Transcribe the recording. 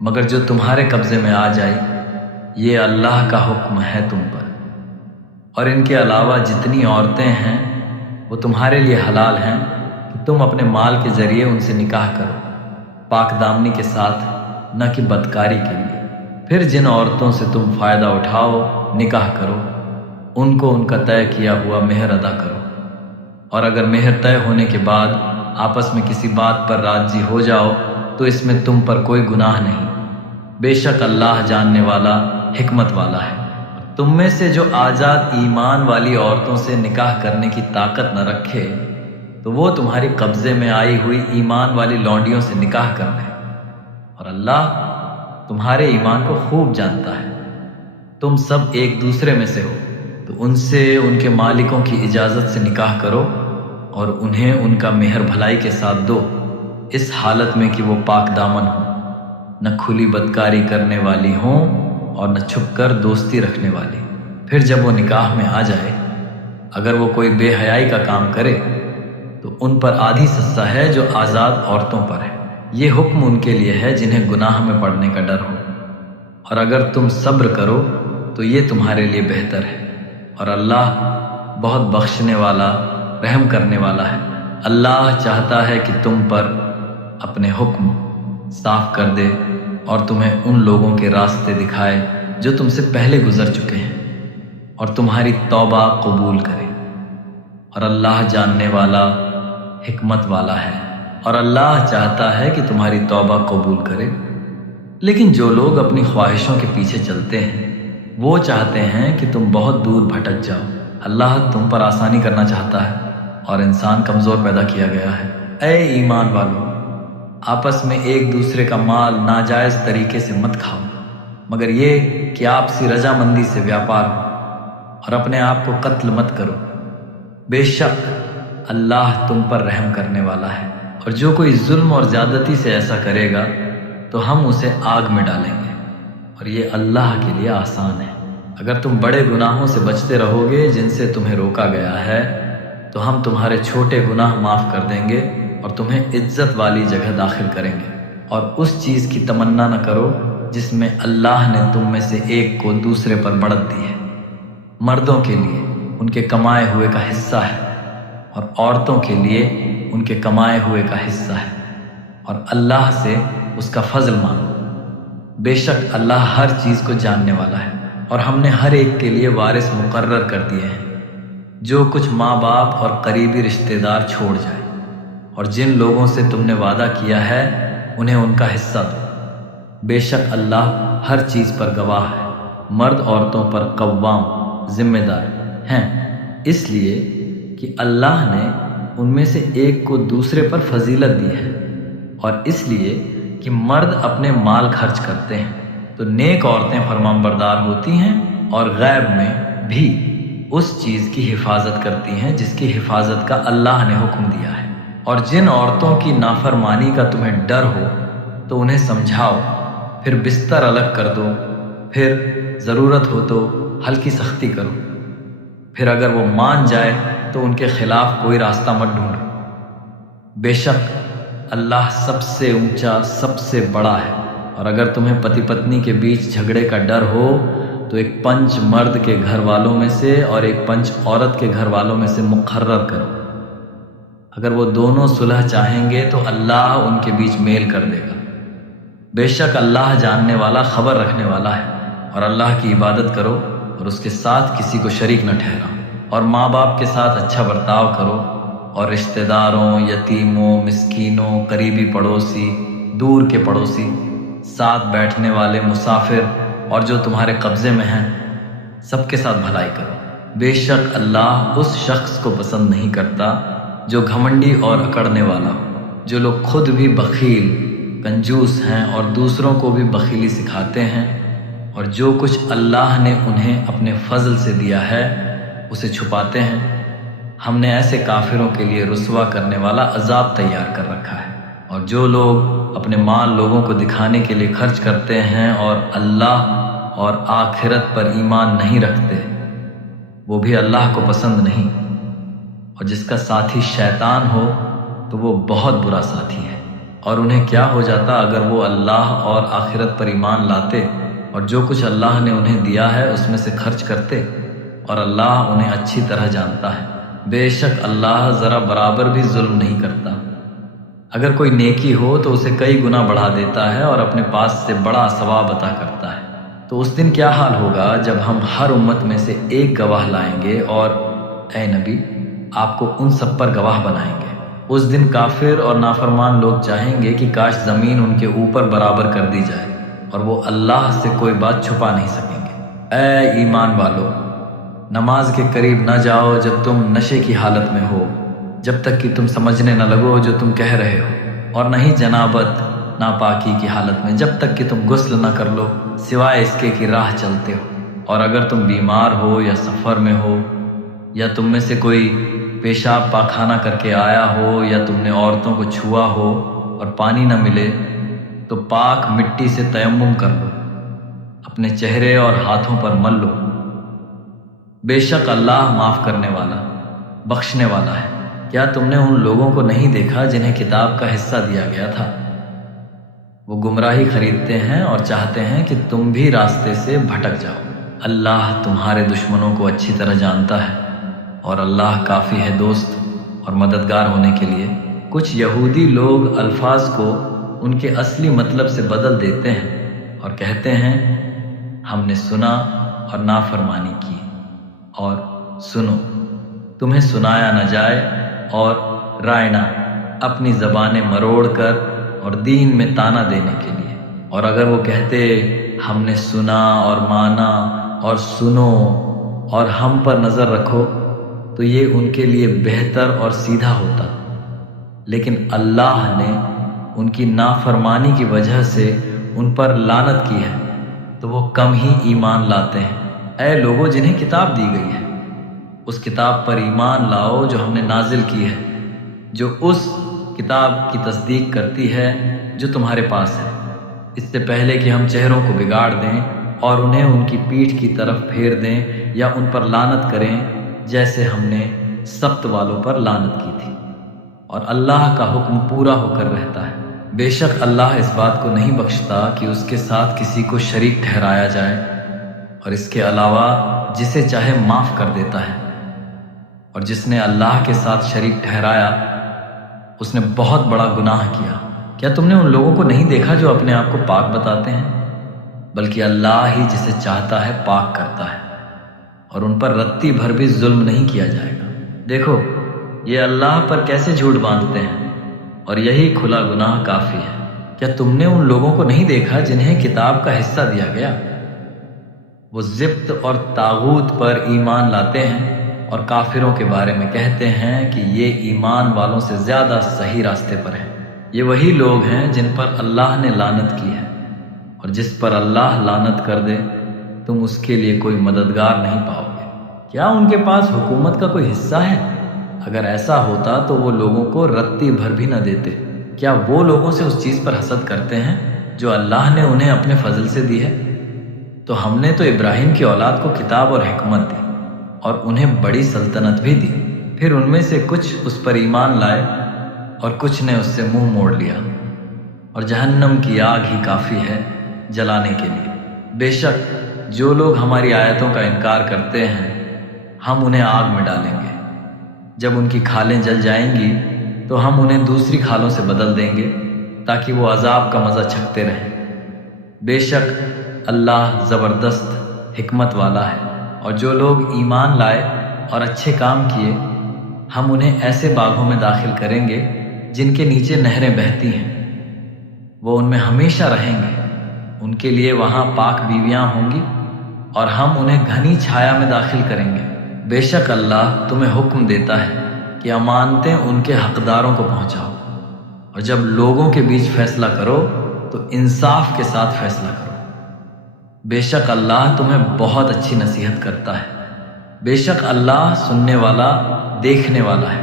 مگر جو تمہارے قبضے میں آ جائے یہ اللہ کا حکم ہے تم پر، اور ان کے علاوہ جتنی عورتیں ہیں وہ تمہارے لیے حلال ہیں کہ تم اپنے مال کے ذریعے ان سے نکاح کرو، پاک دامنی کے ساتھ، نہ کہ بدکاری کے لیے۔ پھر جن عورتوں سے تم فائدہ اٹھاؤ نکاح کرو، ان کو ان کا طے کیا ہوا مہر ادا کرو، اور اگر مہر طے ہونے کے بعد آپس میں کسی بات پر راضی ہو جاؤ تو اس میں تم پر کوئی گناہ نہیں، بے شک اللہ جاننے والا، حکمت والا ہے۔ تم میں سے جو آزاد ایمان والی عورتوں سے نکاح کرنے کی طاقت نہ رکھے تو وہ تمہاری قبضے میں آئی ہوئی ایمان والی لونڈیوں سے نکاح کر لے، اور اللہ تمہارے ایمان کو خوب جانتا ہے۔ تم سب ایک دوسرے میں سے ہو تو ان سے ان کے مالکوں کی اجازت سے نکاح کرو، اور انہیں ان کا مہر بھلائی کے ساتھ دو، اس حالت میں کہ وہ پاک دامن ہوں، نہ کھلی بدکاری کرنے والی ہوں اور نہ چھپ کر دوستی رکھنے والی۔ پھر جب وہ نکاح میں آ جائے، اگر وہ کوئی بے حیائی کا کام کرے تو ان پر آدھی سزا ہے جو آزاد عورتوں پر ہے۔ یہ حکم ان کے لیے ہے جنہیں گناہ میں پڑنے کا ڈر ہو، اور اگر تم صبر کرو تو یہ تمہارے لیے بہتر ہے، اور اللہ بہت بخشنے والا، رحم کرنے والا ہے۔ اللہ چاہتا ہے کہ تم پر اپنے حکم صاف کر دے اور تمہیں ان لوگوں کے راستے دکھائے جو تم سے پہلے گزر چکے ہیں، اور تمہاری توبہ قبول کرے، اور اللہ جاننے والا، حکمت والا ہے۔ اور اللہ چاہتا ہے کہ تمہاری توبہ قبول کرے، لیکن جو لوگ اپنی خواہشوں کے پیچھے چلتے ہیں وہ چاہتے ہیں کہ تم بہت دور بھٹک جاؤ۔ اللہ تم پر آسانی کرنا چاہتا ہے، اور انسان کمزور پیدا کیا گیا ہے۔ اے ایمان والو، آپس میں ایک دوسرے کا مال ناجائز طریقے سے مت کھاؤ، مگر یہ کہ آپسی رضامندی سے ویاپار ہو، اور اپنے آپ کو قتل مت کرو، بے شک اللہ تم پر رحم کرنے والا ہے۔ اور جو کوئی ظلم اور زیادتی سے ایسا کرے گا تو ہم اسے آگ میں ڈالیں گے، اور یہ اللہ کے لیے آسان ہے۔ اگر تم بڑے گناہوں سے بچتے رہو گے جن سے تمہیں روکا گیا ہے تو ہم تمہارے چھوٹے گناہ معاف کر دیں گے اور تمہیں عزت والی جگہ داخل کریں گے۔ اور اس چیز کی تمنا نہ کرو جس میں اللہ نے تم میں سے ایک کو دوسرے پر بڑھت دی ہے۔ مردوں کے لیے ان کے کمائے ہوئے کا حصہ ہے، اور عورتوں کے لیے ان کے کمائے ہوئے کا حصہ ہے، اور اللہ سے اس کا فضل مانگو، بے شک اللہ ہر چیز کو جاننے والا ہے۔ اور ہم نے ہر ایک کے لیے وارث مقرر کر دیے ہیں، جو کچھ ماں باپ اور قریبی رشتہ دار چھوڑ جائے، اور جن لوگوں سے تم نے وعدہ کیا ہے انہیں ان کا حصہ دو، بے شک اللہ ہر چیز پر گواہ ہے۔ مرد عورتوں پر قوام، ذمہ دار ہیں، اس لیے کہ اللہ نے ان میں سے ایک کو دوسرے پر فضیلت دی ہے، اور اس لیے کہ مرد اپنے مال خرچ کرتے ہیں تو نیک عورتیں فرمانبردار ہوتی ہیں، اور غیب میں بھی اس چیز کی حفاظت کرتی ہیں جس کی حفاظت کا اللہ نے حکم دیا ہے۔ اور جن عورتوں کی نافرمانی کا تمہیں ڈر ہو تو انہیں سمجھاؤ، پھر بستر الگ کر دو، پھر ضرورت ہو تو ہلکی سختی کرو، پھر اگر وہ مان جائے تو ان کے خلاف کوئی راستہ مت ڈھونڈو، بے شک اللہ سب سے اونچا، سب سے بڑا ہے۔ اور اگر تمہیں پتی پتنی کے بیچ جھگڑے کا ڈر ہو تو ایک پنچ مرد کے گھر والوں میں سے اور ایک پنچ عورت کے گھر والوں میں سے مقرر کرو، اگر وہ دونوں صلح چاہیں گے تو اللہ ان کے بیچ میل کر دے گا، بے شک اللہ جاننے والا، خبر رکھنے والا ہے۔ اور اللہ کی عبادت کرو اور اس کے ساتھ کسی کو شریک نہ ٹھہراؤ، اور ماں باپ کے ساتھ اچھا برتاؤ کرو، اور رشتہ داروں، یتیموں، مسکینوں، قریبی پڑوسی، دور کے پڑوسی، ساتھ بیٹھنے والے، مسافر، اور جو تمہارے قبضے میں ہیں، سب کے ساتھ بھلائی کرو، بے شک اللہ اس شخص کو پسند نہیں کرتا جو گھمنڈی اور اکڑنے والا ہو۔ جو لوگ خود بھی بخیل، کنجوس ہیں اور دوسروں کو بھی بخیلی سکھاتے ہیں، اور جو کچھ اللہ نے انہیں اپنے فضل سے دیا ہے اسے چھپاتے ہیں، ہم نے ایسے کافروں کے لیے رسوا کرنے والا عذاب تیار کر رکھا ہے۔ اور جو لوگ اپنے مال لوگوں کو دکھانے کے لیے خرچ کرتے ہیں اور اللہ اور آخرت پر ایمان نہیں رکھتے، وہ بھی اللہ کو پسند نہیں، اور جس کا ساتھی شیطان ہو تو وہ بہت برا ساتھی ہے۔ اور انہیں کیا ہو جاتا اگر وہ اللہ اور آخرت پر ایمان لاتے اور جو کچھ اللہ نے انہیں دیا ہے اس میں سے خرچ کرتے، اور اللہ انہیں اچھی طرح جانتا ہے۔ بے شک اللہ ذرا برابر بھی ظلم نہیں کرتا۔ اگر کوئی نیکی ہو تو اسے کئی گنا بڑھا دیتا ہے اور اپنے پاس سے بڑا ثواب عطا کرتا ہے۔ تو اس دن کیا حال ہوگا جب ہم ہر امت میں سے ایک گواہ لائیں گے اور اے نبی آپ کو ان سب پر گواہ بنائیں گے۔ اس دن کافر اور نافرمان لوگ چاہیں گے کہ کاش زمین ان کے اوپر برابر کر دی جائے، اور وہ اللہ سے کوئی بات چھپا نہیں سکیں گے۔ اے ایمان والو، نماز کے قریب نہ جاؤ جب تم نشے کی حالت میں ہو، جب تک کہ تم سمجھنے نہ لگو جو تم کہہ رہے ہو، اور نہ ہی جنابت ناپاکی کی حالت میں جب تک کہ تم غسل نہ کر لو سوائے اس کے کہ راہ چلتے ہو، اور اگر تم بیمار ہو یا سفر میں ہو یا تم میں سے کوئی پیشاب پاخانہ کر کے آیا ہو یا تم نے عورتوں کو چھوا ہو اور پانی نہ ملے تو پاک مٹی سے تیمم کر لو، اپنے چہرے اور ہاتھوں پر مل لو۔ بے شک اللہ معاف کرنے والا بخشنے والا ہے۔ کیا تم نے ان لوگوں کو نہیں دیکھا جنہیں کتاب کا حصہ دیا گیا تھا؟ وہ گمراہی خریدتے ہیں اور چاہتے ہیں کہ تم بھی راستے سے بھٹک جاؤ۔ اللہ تمہارے دشمنوں کو اچھی طرح جانتا ہے، اور اللہ کافی ہے دوست اور مددگار ہونے کے لیے۔ کچھ یہودی لوگ الفاظ کو ان کے اصلی مطلب سے بدل دیتے ہیں اور کہتے ہیں ہم نے سنا اور نافرمانی کی، اور سنو تمہیں سنایا نہ جائے، اور رائنا اپنی زبانیں مروڑ کر اور دین میں تانا دینے کے لیے۔ اور اگر وہ کہتے ہم نے سنا اور مانا اور سنو اور ہم پر نظر رکھو تو یہ ان کے لیے بہتر اور سیدھا ہوتا، لیکن اللہ نے ان کی نافرمانی کی وجہ سے ان پر لعنت کی ہے تو وہ کم ہی ایمان لاتے ہیں۔ اے لوگوں جنہیں کتاب دی گئی ہے، اس کتاب پر ایمان لاؤ جو ہم نے نازل کی ہے، جو اس کتاب کی تصدیق کرتی ہے جو تمہارے پاس ہے، اس سے پہلے کہ ہم چہروں کو بگاڑ دیں اور انہیں ان کی پیٹھ کی طرف پھیر دیں یا ان پر لعنت کریں جیسے ہم نے سبت والوں پر لعنت کی تھی، اور اللہ کا حکم پورا ہو کر رہتا ہے۔ بے شک اللہ اس بات کو نہیں بخشتا کہ اس کے ساتھ کسی کو شریک ٹھہرایا جائے، اور اس کے علاوہ جسے چاہے معاف کر دیتا ہے، اور جس نے اللہ کے ساتھ شریک ٹھہرایا اس نے بہت بڑا گناہ کیا۔ کیا تم نے ان لوگوں کو نہیں دیکھا جو اپنے آپ کو پاک بتاتے ہیں؟ بلکہ اللہ ہی جسے چاہتا ہے پاک کرتا ہے، اور ان پر رتی بھر بھی ظلم نہیں کیا جائے گا۔ دیکھو یہ اللہ پر کیسے جھوٹ باندھتے ہیں، اور یہی کھلا گناہ کافی ہے۔ کیا تم نے ان لوگوں کو نہیں دیکھا جنہیں کتاب کا حصہ دیا گیا؟ وہ ضبط اور طاغوت پر ایمان لاتے ہیں اور کافروں کے بارے میں کہتے ہیں کہ یہ ایمان والوں سے زیادہ صحیح راستے پر ہیں۔ یہ وہی لوگ ہیں جن پر اللہ نے لعنت کی ہے، اور جس پر اللہ لعنت کر دے تم اس کے لیے کوئی مددگار نہیں پاؤ گے۔ کیا ان کے پاس حکومت کا کوئی حصہ ہے؟ اگر ایسا ہوتا تو وہ لوگوں کو رتی بھر بھی نہ دیتے۔ کیا وہ لوگوں سے اس چیز پر حسد کرتے ہیں جو اللہ نے انہیں اپنے فضل سے دی ہے؟ تو ہم نے تو ابراہیم کی اولاد کو کتاب اور حکمت دی اور انہیں بڑی سلطنت بھی دی، پھر ان میں سے کچھ اس پر ایمان لائے اور کچھ نے اس سے منہ موڑ لیا، اور جہنم کی آگ ہی کافی ہے جلانے کے لیے۔ بے شک جو لوگ ہماری آیتوں کا انکار کرتے ہیں ہم انہیں آگ میں ڈالیں گے، جب ان کی کھالیں جل جائیں گی تو ہم انہیں دوسری کھالوں سے بدل دیں گے تاکہ وہ عذاب کا مزہ چکھتے رہیں۔ بے شک اللہ زبردست حکمت والا ہے۔ اور جو لوگ ایمان لائے اور اچھے کام کیے ہم انہیں ایسے باغوں میں داخل کریں گے جن کے نیچے نہریں بہتی ہیں، وہ ان میں ہمیشہ رہیں گے، ان کے لیے وہاں پاک بیویاں ہوں گی اور ہم انہیں گھنی چھایا میں داخل کریں گے۔ بے شک اللہ تمہیں حکم دیتا ہے کہ امانتیں ان کے حقداروں کو پہنچاؤ، اور جب لوگوں کے بیچ فیصلہ کرو تو انصاف کے ساتھ فیصلہ کرو۔ بے شک اللہ تمہیں بہت اچھی نصیحت کرتا ہے۔ بے شک اللہ سننے والا دیکھنے والا ہے۔